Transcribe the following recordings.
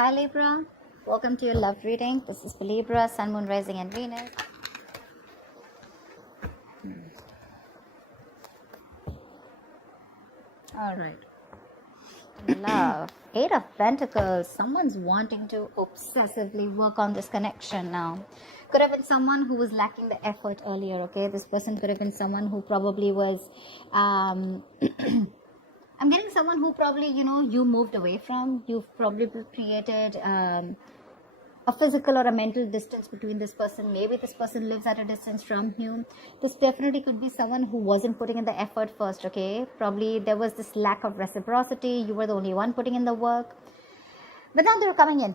Hi Libra, welcome to your love reading. This is for Libra, Sun, Moon, Rising and Venus. Alright. Love. Eight of Pentacles. Someone's wanting to obsessively work on this connection now. Could have been someone who was lacking the effort earlier, okay? This person could have been someone who probably was... I'm getting someone who probably, you moved away from. You've probably created a physical or a mental distance between this person. Maybe this person lives at a distance from you. This definitely could be someone who wasn't putting in the effort first, okay? Probably there was this lack of reciprocity. You were the only one putting in the work. But now they're coming in.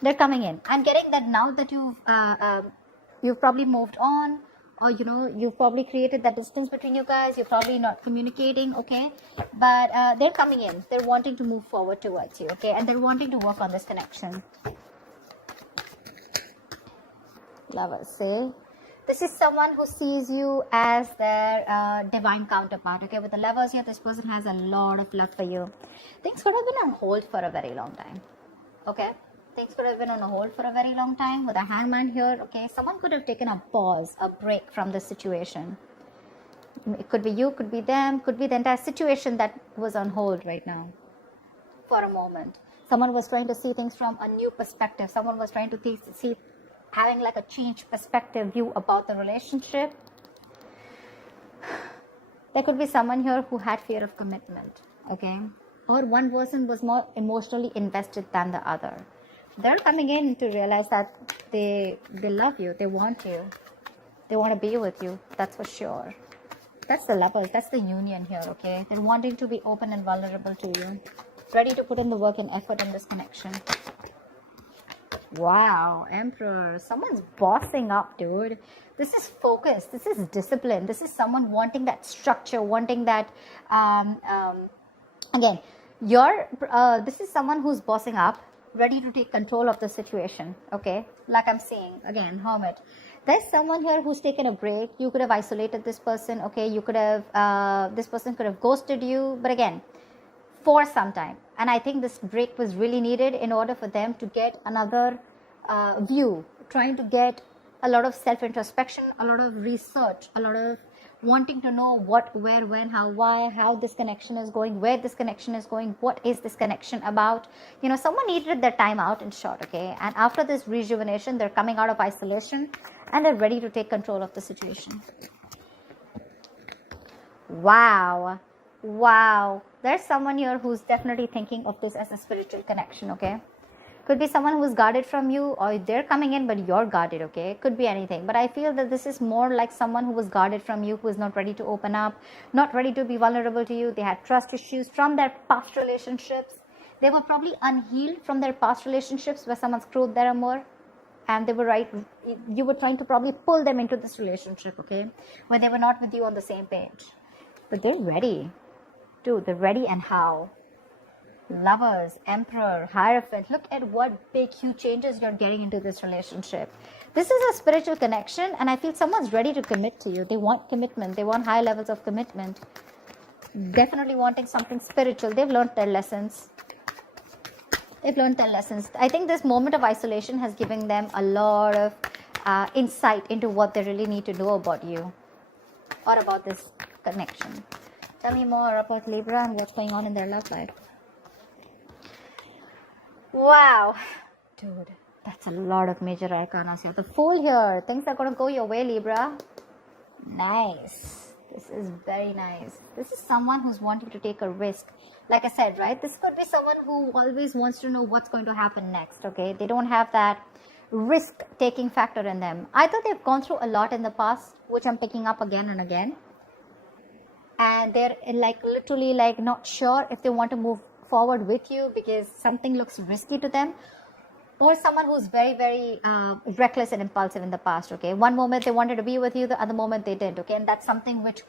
They're coming in. I'm getting that now that you've probably moved on, or you've probably created that distance between you guys. You're probably not communicating, okay? But they're coming in. They're wanting to move forward towards you, okay? And they're wanting to work on this connection. Lovers, see? This is someone who sees you as their divine counterpart, okay? With the Lovers here, this person has a lot of love for you. Things could have been on hold for a very long time, okay? Things could have been on hold for a very long time. With a Hangman here, okay? Someone could have taken a pause, a break from the situation. It could be you, could be them, could be the entire situation that was on hold right now. For a moment. Someone was trying to see things from a new perspective. Someone was trying to see having like a changed perspective view about the relationship. There could be someone here who had fear of commitment, okay? Or one person was more emotionally invested than the other. They're coming in to realize that they love you, they want you, they want to be with you, that's for sure. That's the Lovers, that's the union here, okay? They're wanting to be open and vulnerable to you, ready to put in the work and effort in this connection. Wow, Emperor. Someone's bossing up, dude. This is focus. This is discipline. This is someone wanting that structure, wanting that... again, this is someone who's bossing up, ready to take control of the situation, okay? Like I'm saying, again, Hermit. There's someone here who's taken a break. You could have isolated this person, okay? You could have... this person could have ghosted you. But again, for some time. And I think this break was really needed in order for them to get another view, trying to get a lot of self-introspection, a lot of research, a lot of wanting to know what, where, when, how, why, how this connection is going, where this connection is going, what is this connection about. Someone needed their time out in short, okay? And after this rejuvenation, they're coming out of isolation and they're ready to take control of the situation. Wow. Wow, there's someone here who's definitely thinking of this as a spiritual connection, okay? Could be someone who's guarded from you, or they're coming in but you're guarded, okay? Could be anything, but I feel that this is more like someone who was guarded from you, who is not ready to open up, not ready to be vulnerable to you. They had trust issues from their past relationships. They were probably unhealed from their past relationships where someone screwed their amour, and they were you were trying to probably pull them into this relationship, okay? Where they were not with you on the same page. But they're ready. Dude, they're ready, and how? Lovers, Emperor, Hierophant. Look at what big, huge changes you're getting into this relationship. This is a spiritual connection, and I feel someone's ready to commit to you. They want commitment. They want high levels of commitment. Definitely wanting something spiritual. They've learned their lessons. They've learned their lessons. I think this moment of isolation has given them a lot of insight into what they really need to know about you or about this connection. Tell me more about Libra and what's going on in their love life. Wow. Dude, that's a lot of major arcana here. The Fool here. Things are going to go your way, Libra. Nice. This is very nice. This is someone who's wanting to take a risk. Like I said, right? This could be someone who always wants to know what's going to happen next, okay? They don't have that risk-taking factor in them. Either they've gone through a lot in the past, which I'm picking up again and again. And they're literally not sure if they want to move forward with you because something looks risky to them, or someone who's very, very reckless and impulsive in the past, okay? One moment they wanted to be with you, the other moment they didn't, okay? And that's something which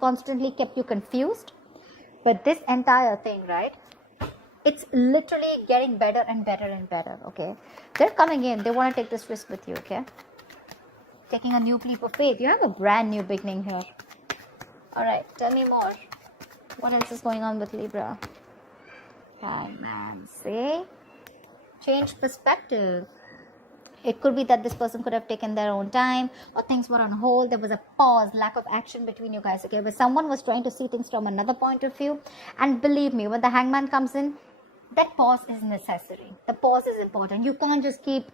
constantly kept you confused. But this entire thing, right? It's literally getting better and better and better, okay? They're coming in. They want to take this risk with you, okay? Taking a new leap of faith. You have a brand new beginning here. Alright, tell me more. What else is going on with Libra? Hangman, see? change perspective. It could be that this person could have taken their own time, or things were on hold. There was a pause, lack of action between you guys, okay? But someone was trying to see things from another point of view. And believe me, when the hangman comes in, that pause is necessary. The pause is important. You can't just keep,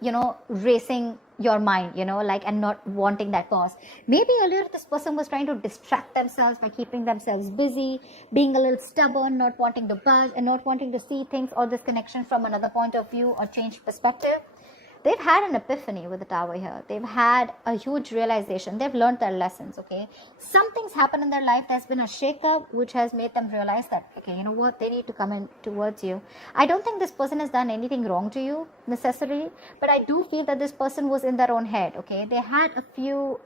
racing your mind, and not wanting that pause. Maybe earlier this person was trying to distract themselves by keeping themselves busy, being a little stubborn, not wanting to budge, and not wanting to see things or this connection from another point of view or change perspective. They've had an epiphany with the Tower here. They've had a huge realization. They've learned their lessons, okay? Something's happened in their life. There's been a shakeup which has made them realize that, okay, you know what? They need to come in towards you. I don't think this person has done anything wrong to you, necessarily. But I do feel that this person was in their own head, okay? They had a few,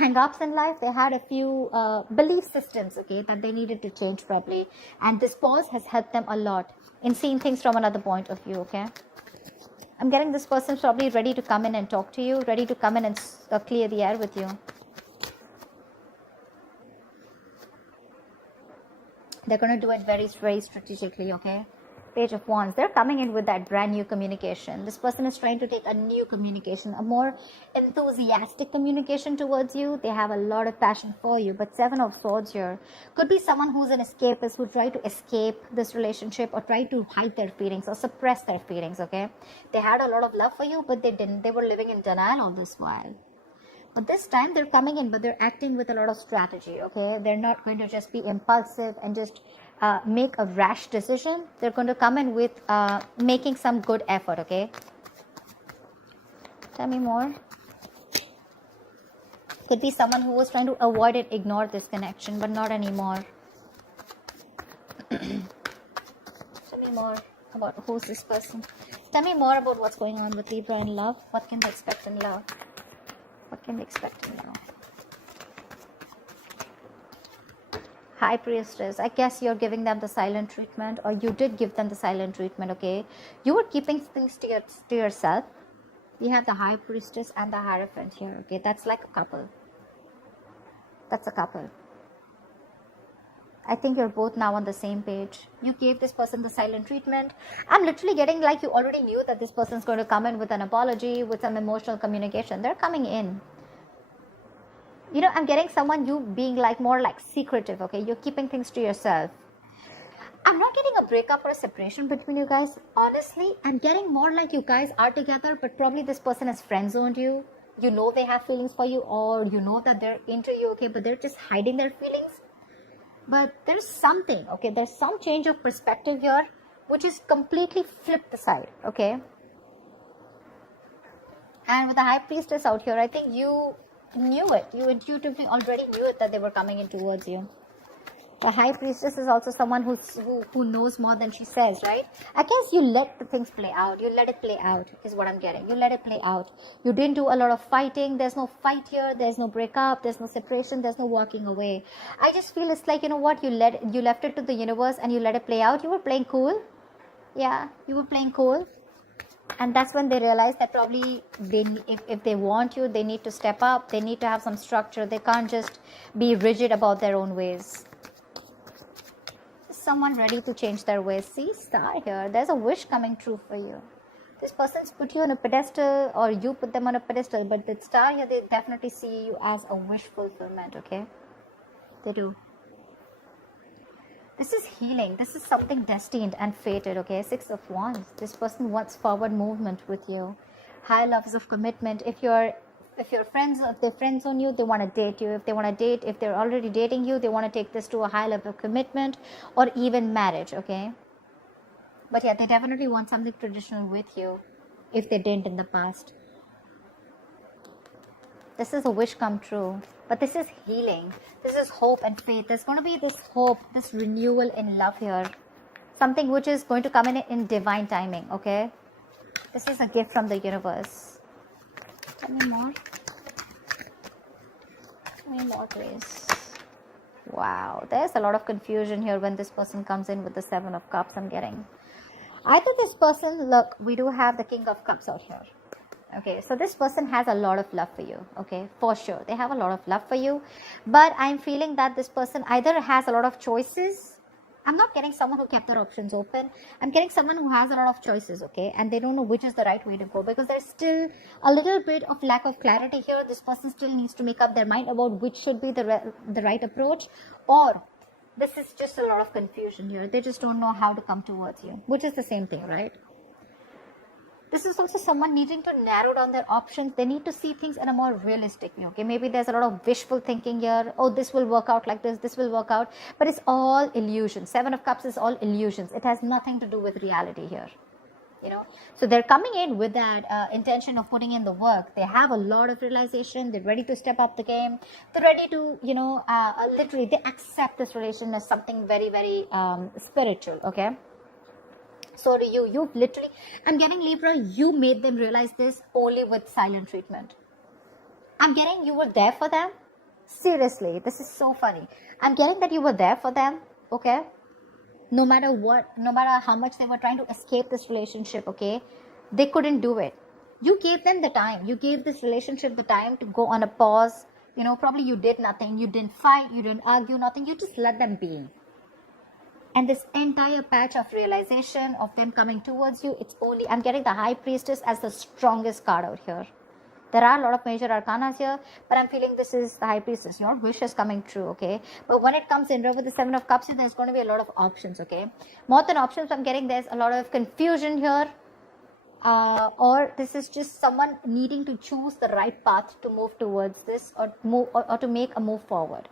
hang-ups in life. They had a few belief systems, okay, that they needed to change probably. And this pause has helped them a lot in seeing things from another point of view, okay? I'm getting this person's probably ready to come in and talk to you, ready to come in and clear the air with you. They're going to do it very, very strategically, okay? Page of Wands. They're coming in with that brand new communication. This person is trying to take a new communication, a more enthusiastic communication towards you. They have a lot of passion for you. But Seven of Swords here could be someone who's an escapist, who tried to escape this relationship or try to hide their feelings or suppress their feelings, okay? They had a lot of love for you, but they didn't. They were living in denial all this while. But this time they're coming in, but they're acting with a lot of strategy, okay? They're not going to just be impulsive and just make a rash decision. They're going to come in with making some good effort, okay? Tell me more. Could be someone who was trying to avoid it, ignore this connection, but not anymore. Tell me more about who's this person. Tell me more about what's going on with Libra in love. What can they expect in love? What can they expect in love? High Priestess. I guess you're giving them the silent treatment, or you did give them the silent treatment, okay? You were keeping things to yourself. We have the High Priestess and the Hierophant here, okay? That's like a couple. That's a couple. I think you're both now on the same page. You gave this person the silent treatment. I'm literally getting like you already knew that this person's going to come in with an apology, with some emotional communication. They're coming in. I'm getting someone, you being like more like secretive, okay? You're keeping things to yourself. I'm not getting a breakup or a separation between you guys. Honestly, I'm getting more like you guys are together, but probably this person has friend-zoned you. You know they have feelings for you, or you know that they're into you, okay? But they're just hiding their feelings. But there's something, okay? There's some change of perspective here, which is completely flipped the side, okay? And with the High Priestess out here, I think you knew it. You intuitively already knew it that they were coming in towards you. The High Priestess is also someone who knows more than she says, right? I guess you let the things play out. You let it play out is what I'm getting. You let it play out. You didn't do a lot of fighting. There's no fight here. There's no breakup. There's no separation. There's no walking away. I just feel it's like, you know what? You left it to the universe and you let it play out. You were playing cool. Yeah, you were playing cool. And that's when they realize that probably if they want you, they need to step up. They need to have some structure. They can't just be rigid about their own ways. Someone ready to change their ways. See, Star here. There's a wish coming true for you. This person's put you on a pedestal, or you put them on a pedestal. But the Star here, they definitely see you as a wish fulfillment, okay? They do. This is healing. This is something destined and fated, okay? Six of Wands. This person wants forward movement with you. High levels of commitment. If they're friends on you, they want to date you. If they want to date, if they're already dating you, they want to take this to a high level of commitment or even marriage, okay? But yeah, they definitely want something traditional with you if they didn't in the past. This is a wish come true. But this is healing. This is hope and faith. There's going to be this hope, this renewal in love here. Something which is going to come in divine timing, okay? This is a gift from the universe. Tell me more. Tell me more, please. Wow. There's a lot of confusion here when this person comes in with the Seven of Cups I'm getting. Either this person, look, we do have the King of Cups out here. Okay, so this person has a lot of love for you, okay, for sure. They have a lot of love for you, but I'm feeling that this person either has a lot of choices I'm not getting someone who kept their options open. I'm getting someone who has a lot of choices, okay? And they don't know which is the right way to go, because there's still a little bit of lack of clarity here. This person still needs to make up their mind about which should be the right approach, or this is just a lot of confusion here. They just don't know how to come towards you, which is the same thing, right? This is also someone needing to narrow down their options. They need to see things in a more realistic way, okay? Maybe there's a lot of wishful thinking here. Oh, this will work out like this will work out. But it's all illusion. Seven of Cups is all illusions. It has nothing to do with reality here, you know? So they're coming in with that intention of putting in the work. They have a lot of realization. They're ready to step up the game. They're ready to, you know, literally, they accept this relation as something very, very spiritual, okay? So do you. You've literally, I'm getting Libra, you made them realize this only with silent treatment. I'm getting you were there for them. Seriously, this is so funny. I'm getting that you were there for them, okay? No matter what, no matter how much they were trying to escape this relationship, okay? They couldn't do it. You gave them the time. You gave this relationship the time to go on a pause. You know, probably you did nothing. You didn't fight. You didn't argue, nothing. You just let them be. And this entire patch of realization of them coming towards you, it's only, I'm getting the High Priestess as the strongest card out here. There are a lot of major arcanas here, but I'm feeling this is the High Priestess. Your wish is coming true, okay? But when it comes in with the Seven of Cups, there's going to be a lot of options, okay? More than options, I'm getting there's a lot of confusion here. Or this is just someone needing to choose the right path to move towards this, or to make a move forward.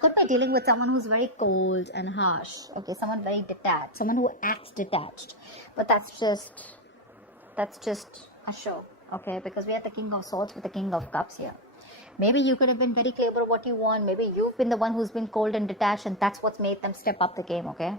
Could be dealing with someone who's very cold and harsh, okay? Someone very detached, someone who acts detached. But that's just a show, okay? Because we have the King of Swords with the King of Cups here. Maybe you could have been very clear about what you want. Maybe you've been the one who's been cold and detached, and that's what's made them step up the game, okay?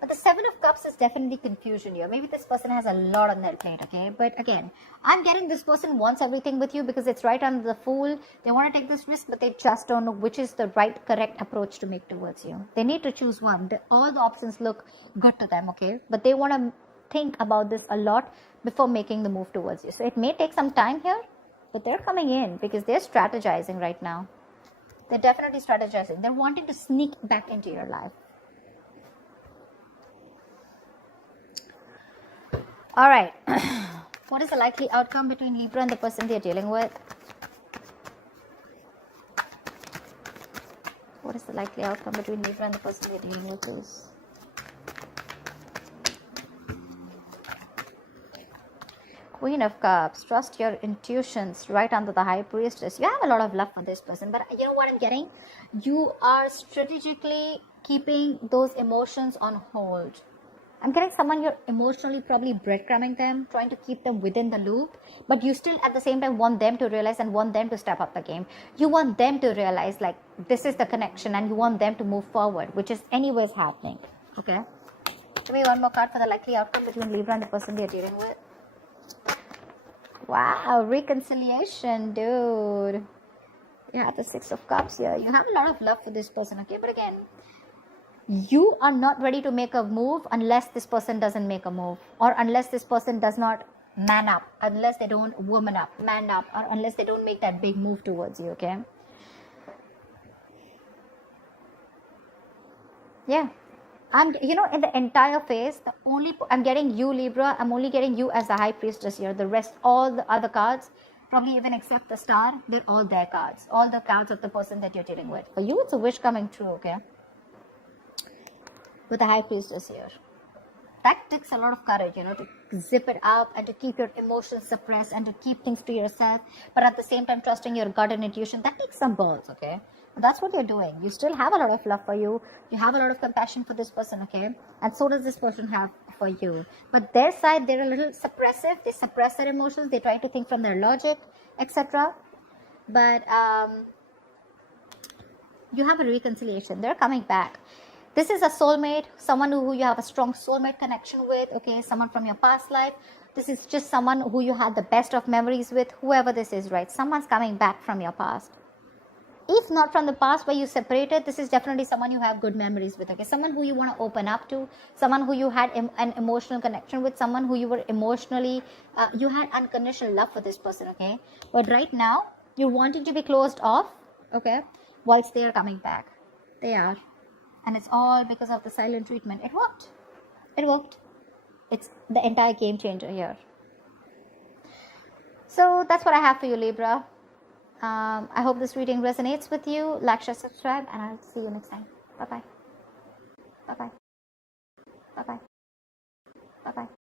But the Seven of Cups is definitely confusion here. Maybe this person has a lot on their plate, okay? But again, I'm getting this person wants everything with you because it's right under the Fool. They want to take this risk, but they just don't know which is the right, correct approach to make towards you. They need to choose one. All the options look good to them, okay? But they want to think about this a lot before making the move towards you. So it may take some time here, but they're coming in because they're strategizing right now. They're definitely strategizing. They're wanting to sneak back into your life. All right. What is the likely outcome between Libra and the person they're dealing with? What is the likely outcome between Libra and the person they're dealing with, please? Queen of Cups. Trust your intuitions, right under the High Priestess. You have a lot of love for this person, but you know what I'm getting? You are strategically keeping those emotions on hold. I'm getting someone you're emotionally probably breadcrumbing them, trying to keep them within the loop, but you still at the same time want them to realize and want them to step up the game. You want them to realize like this is the connection, and you want them to move forward, which is anyways happening. Okay? Give me one more card for the likely outcome between Libra and the person they're dealing with. Wow, reconciliation, dude. You have the Six of Cups here. You have a lot of love for this person, okay? But again, you are not ready to make a move unless this person doesn't make a move, or unless this person does not man up, unless they don't woman up, man up, or unless they don't make that big move towards you, okay? Yeah. And you know, in the entire phase, I'm getting you, Libra, I'm only getting you as the High Priestess here. The rest, all the other cards, probably even except the Star, they're all their cards. All the cards of the person that you're dealing with. For you, it's a wish coming true, okay? With the High Priestess here. That takes a lot of courage, you know, to zip it up and to keep your emotions suppressed and to keep things to yourself, but at the same time trusting your gut and intuition. That takes some balls, okay? But that's what you're doing. You still have a lot of love for you. You have a lot of compassion for this person, okay? And so does this person have for you. But their side, they're a little suppressive. They suppress their emotions. They try to think from their logic, etc. But you have a reconciliation. They're coming back. This is a soulmate, someone who you have a strong soulmate connection with, okay, someone from your past life. This is just someone who you had the best of memories with, whoever this is, right? Someone's coming back from your past. If not from the past where you separated, this is definitely someone you have good memories with, okay? Someone who you want to open up to, someone who you had an emotional connection with, someone who you were emotionally, you had unconditional love for this person, okay? But right now, you're wanting to be closed off, okay? whilst they are coming back. They are. And it's all because of the silent treatment. It worked. It worked. It's the entire game changer here. So that's what I have for you, Libra. I hope this reading resonates with you. Like, share, subscribe, and I'll see you next time. Bye-bye. Bye-bye. Bye-bye. Bye-bye.